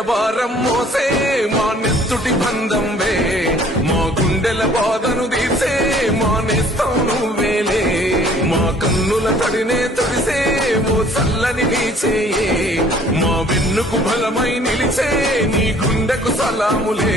గుండెల భారం మోసే మా నెత్తుటి బంధం వే మా గుండెల బాధను తీసే మా నేస్తం నువ్వేలే మా కన్నుల తడినే తడిసే ఓ చల్లని నీచేయే. మా వెన్నుకు బలమై నిలిచే నీ గుండెకు సలాములే.